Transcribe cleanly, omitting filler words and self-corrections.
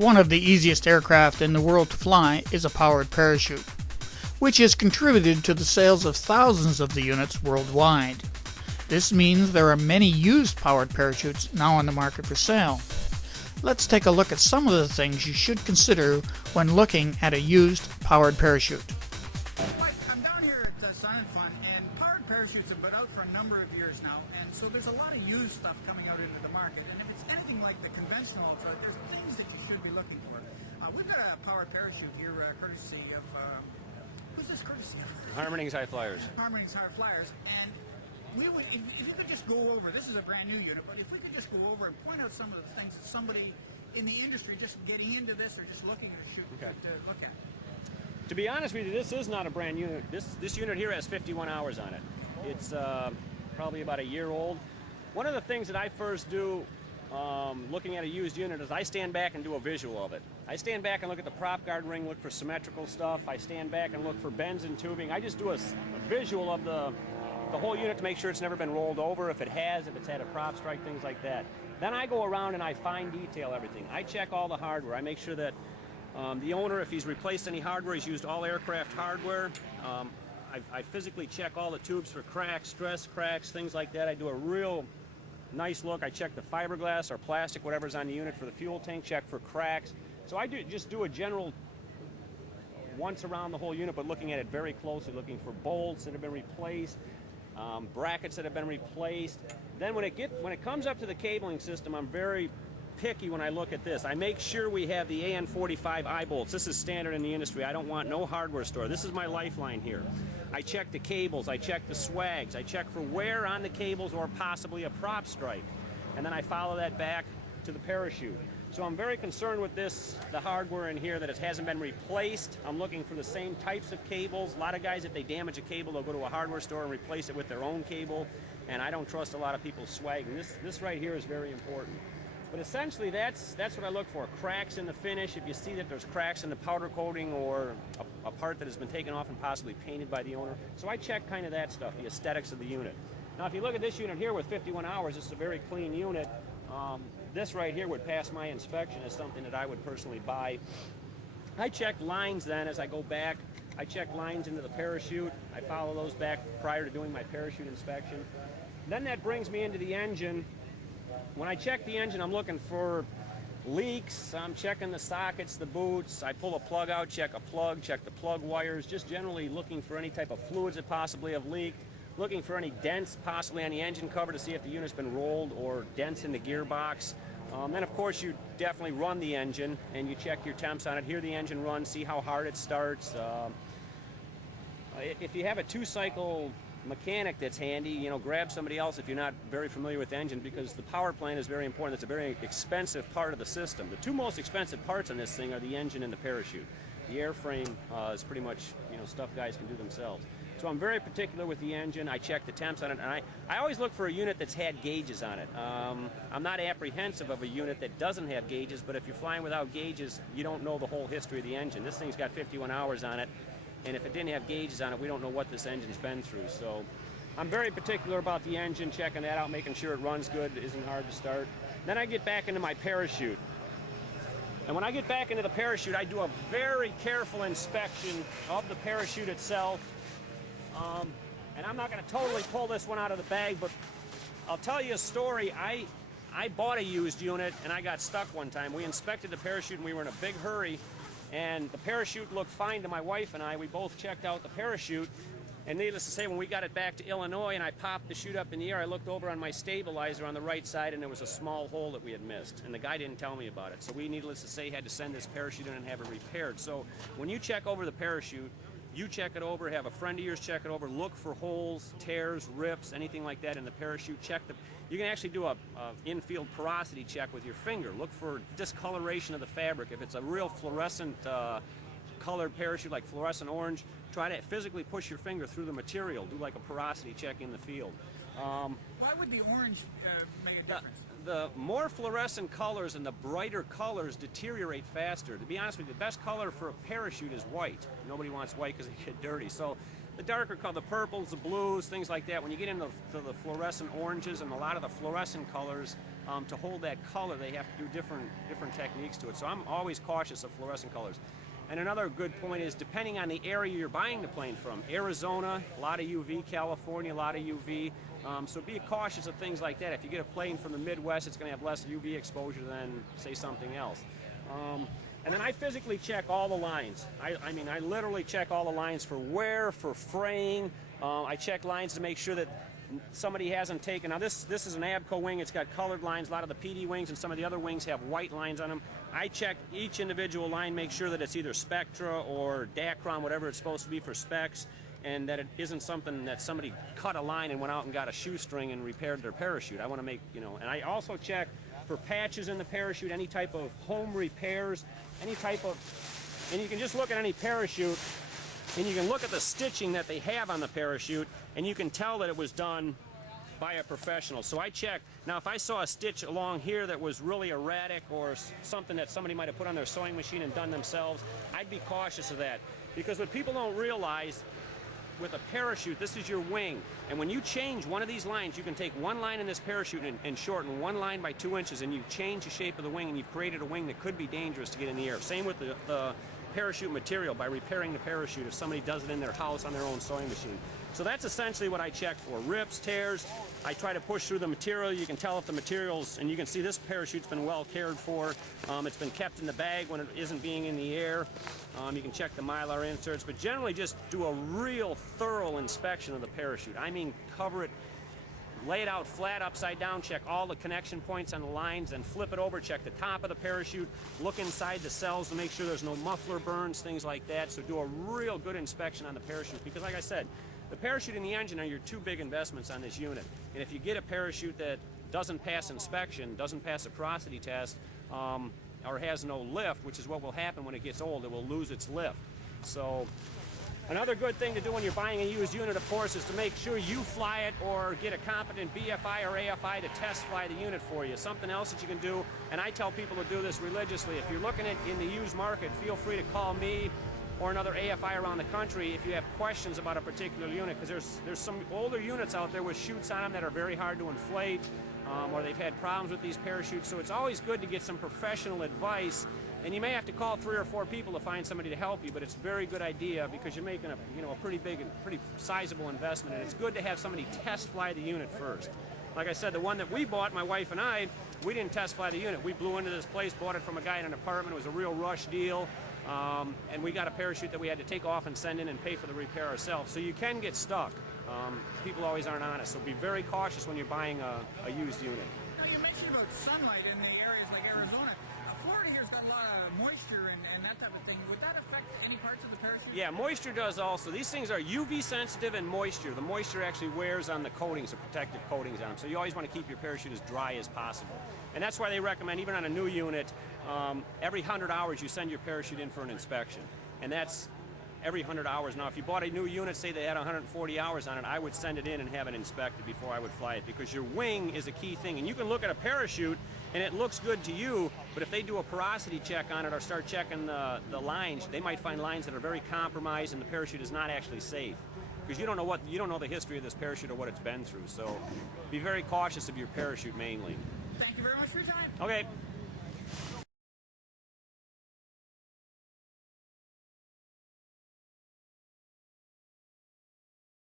One of the easiest aircraft in the world to fly is a powered parachute, which has contributed to the sales of thousands of the units worldwide. This means there are many used powered parachutes now on the market for sale. Let's take a look at some of the things you should consider when looking at a used powered parachute. I'm down here at Silent Fun, and powered parachutes have been out for a number of years now, and so there's a lot of used stuff coming out into the market, and if it's anything like the conventional ultra, there's things that you should be looking for. We've got a powered parachute here, courtesy of, who's this courtesy of? Harmony's High Flyers. Harmony's High Flyers, and we would, if you could just go over, this is a brand new unit, but if we could just go over and point out some of the things that somebody in the industry just getting into this or just looking at a shoot to look at. To be honest with you, this is not a brand unit. This unit here has 51 hours on it. It's probably about a year old. One of the things that I first do looking at a used unit is I stand back and do a visual of it. I stand back and look at the prop guard ring, look for symmetrical stuff. I stand back and look for bends and tubing. I just do a visual of the whole unit to make sure it's never been rolled over. If it has, if it's had a prop strike, things like that. Then I go around and I fine detail everything. I check all the hardware. I make sure that the owner, if he's replaced any hardware, he's used all aircraft hardware. I physically check all the tubes for cracks, stress cracks, things like that. I do a real nice look. I check the fiberglass or plastic, whatever's on the unit for the fuel tank, check for cracks. So I just do a general once around the whole unit, but looking at it very closely, looking for bolts that have been replaced, brackets that have been replaced. Then when it comes up to the cabling system, I'm very picky when I look at this. I make sure we have the AN45 eye bolts. This is standard in the industry. I don't want no hardware store. This is my lifeline here. I check the cables, I check the swags, I check for wear on the cables or possibly a prop strike. And then I follow that back to the parachute. So I'm very concerned with this, the hardware in here, that it hasn't been replaced. I'm looking for the same types of cables. A lot of guys, if they damage a cable, they'll go to a hardware store and replace it with their own cable. And I don't trust a lot of people's swagging. This right here is very important. But essentially, that's what I look for. Cracks in the finish. If you see that there's cracks in the powder coating or a part that has been taken off and possibly painted by the owner. So I check kind of that stuff, the aesthetics of the unit. Now, if you look at this unit here with 51 hours, it's a very clean unit. This right here would pass my inspection as something that I would personally buy. I check lines then as I go back. I check lines into the parachute. I follow those back prior to doing my parachute inspection. Then that brings me into the engine. When I check the engine, I'm looking for leaks. I'm checking the sockets, the boots. I pull a plug out, check a plug, check the plug wires, just generally looking for any type of fluids that possibly have leaked, looking for any dents possibly on the engine cover to see if the unit's been rolled or dents in the gearbox. Then, of course, you definitely run the engine and you check your temps on it. Hear the engine run, see how hard it starts. If you have a two-cycle mechanic that's handy, grab somebody else if you're not very familiar with the engine, because the power plant is very important. It's a very expensive part of the system. The two most expensive parts on this thing are the engine and the parachute. The airframe is pretty much stuff guys can do themselves. So I'm very particular with the engine. I check the temps on it, and I always look for a unit that's had gauges on it. I'm not apprehensive of a unit that doesn't have gauges, but if you're flying without gauges, you don't know the whole history of the engine. This thing's got 51 hours on it. And if it didn't have gauges on it, we don't know what this engine's been through. So I'm very particular about the engine, checking that out, making sure it runs good, isn't hard to start. Then I get back into my parachute. And when I get back into the parachute, I do a very careful inspection of the parachute itself. And I'm not going to totally pull this one out of the bag, but I'll tell you a story. I bought a used unit, and I got stuck one time. We inspected the parachute, and we were in a big hurry. And the parachute looked fine to my wife and I. We both checked out the parachute. And needless to say, when we got it back to Illinois and I popped the chute up in the air, I looked over on my stabilizer on the right side and there was a small hole that we had missed. And the guy didn't tell me about it. So we, needless to say, had to send this parachute in and have it repaired. So when you check over the parachute, you check it over, have a friend of yours check it over, look for holes, tears, rips, anything like that in the parachute. You can actually do a infield porosity check with your finger. Look for discoloration of the fabric. If it's a real fluorescent colored parachute, like fluorescent orange, try to physically push your finger through the material. Do like a porosity check in the field. Why would the orange make a difference? The more fluorescent colors and the brighter colors deteriorate faster. To be honest with you, the best color for a parachute is white. Nobody wants white because they get dirty. So the darker color, the purples, the blues, things like that, when you get into the fluorescent oranges and a lot of the fluorescent colors, to hold that color, they have to do different techniques to it. So I'm always cautious of fluorescent colors. And another good point is, depending on the area you're buying the plane from, Arizona, a lot of UV, California, a lot of UV. So be cautious of things like that. If you get a plane from the Midwest, it's going to have less UV exposure than, say, something else. And then I physically check all the lines. I mean, I literally check all the lines for wear, for fraying. I check lines to make sure that somebody hasn't taken. Now this is an Abco wing. It's got colored lines. A lot of the PD wings and some of the other wings have white lines on them. I check each individual line, make sure that it's either Spectra or Dacron, whatever it's supposed to be for specs, and that it isn't something that somebody cut a line and went out and got a shoestring and repaired their parachute. I want to make, you know, and I also check for patches in the parachute, any type of home repairs, any type of, and you can just look at any parachute and you can look at the stitching that they have on the parachute and you can tell that it was done by a professional. So I check. Now if I saw a stitch along here that was really erratic or something that somebody might have put on their sewing machine and done themselves, I'd be cautious of that. Because what people don't realize, with a parachute, this is your wing, and when you change one of these lines, you can take one line in this parachute and shorten one line by 2 inches, and you change the shape of the wing, and you've created a wing that could be dangerous to get in the air. Same with the parachute material, by repairing the parachute if somebody does it in their house on their own sewing machine. So that's essentially what I check for. Rips, tears. I try to push through the material. You can tell if the materials, and you can see this parachute's been well cared for. It's been kept in the bag when it isn't being in the air. You can check the Mylar inserts, but generally just do a real thorough inspection of the parachute. I mean, cover it, lay it out flat upside down, check all the connection points on the lines, and flip it over, check the top of the parachute, look inside the cells to make sure there's no muffler burns, things like that. So do a real good inspection on the parachute, because like I said, the parachute and the engine are your two big investments on this unit. And if you get a parachute that doesn't pass inspection, doesn't pass a porosity test, or has no lift, which is what will happen when it gets old, it will lose its lift. So another good thing to do when you're buying a used unit, of course, is to make sure you fly it or get a competent BFI or AFI to test fly the unit for you. Something else that you can do, and I tell people to do this religiously, if you're looking at in the used market, feel free to call me or another AFI around the country if you have questions about a particular unit, because there's some older units out there with chutes on them that are very hard to inflate, or they've had problems with these parachutes. So it's always good to get some professional advice, and you may have to call 3 or 4 people to find somebody to help you, but it's a very good idea because you're making a pretty big and pretty sizable investment, and it's good to have somebody test fly the unit first. Like I said, the one that we bought, my wife and I, we didn't test fly the unit. We blew into this place, bought it from a guy in an apartment. It was a real rush deal. And we got a parachute that we had to take off and send in and pay for the repair ourselves. So you can get stuck. People always aren't honest. So be very cautious when you're buying a used unit. Now, you mentioned about sunlight in the areas like Arizona. Florida here's got a lot of moisture and that type of thing. Would that affect any parts of the parachute? Yeah, moisture does also. These things are UV sensitive and moisture. The moisture actually wears on the coatings, the protective coatings on them. So you always want to keep your parachute as dry as possible. And that's why they recommend, even on a new unit, every 100 hours you send your parachute in for an inspection. And that's every 100 hours. Now, if you bought a new unit, say they had 140 hours on it, I would send it in and have it inspected before I would fly it, because your wing is a key thing. And you can look at a parachute and it looks good to you, but if they do a porosity check on it or start checking the lines, they might find lines that are very compromised and the parachute is not actually safe, because you don't know the history of this parachute or what it's been through. So be very cautious of your parachute mainly. Thank you very much for your time. Okay.